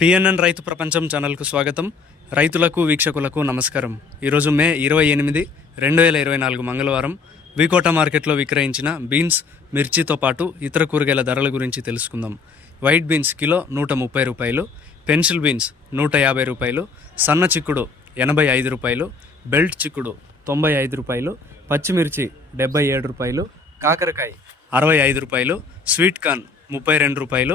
PNN రైతు ప్రపంచం ఛానల్కు స్వాగతం. రైతులకు వీక్షకులకు నమస్కారం. ఈరోజు మే ఇరవై ఎనిమిది రెండు వేల ఇరవై నాలుగు మంగళవారం. వికోట మార్కెట్లో విక్రయించిన బీన్స్ మిర్చితో పాటు ఇతర కూరగాయల ధరల గురించి తెలుసుకుందాం. వైట్ బీన్స్ కిలో నూట ముప్పై రూపాయలు పెన్సిల్ బీన్స్ నూట యాభై రూపాయలు సన్న చిక్కుడు ఎనభై ఐదు రూపాయలు బెల్ట్ చిక్కుడు తొంభై ఐదు రూపాయలు పచ్చిమిర్చి డెబ్బై ఏడు రూపాయలు కాకరకాయ అరవై ఐదు రూపాయలు స్వీట్ కార్న్ ముప్పై రెండు రూపాయలు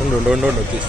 ఉండు ఉండు ఉండు ఉండు ప్లీజ్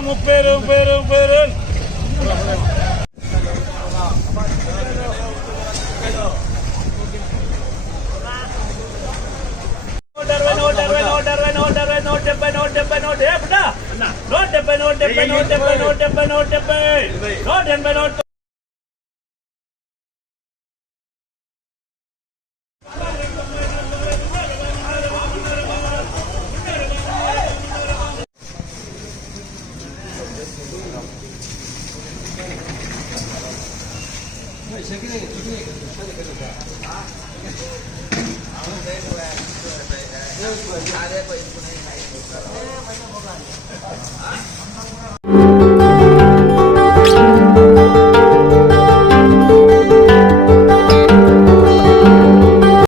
మున్నూట ముప్పై ముప్పై ముప్పై నూట అరవై నూట అరవై నూట అరవై నూట అరవై నూట డెబ్బై నూట డెబ్బై నూట ఏ బిడ్డ నూట డెబ్బై నూట డెబ్బై నూట డెబ్బై నూట డెబ్బై నూట డెబ్బై నూట ఎనభై నూట அதே போய்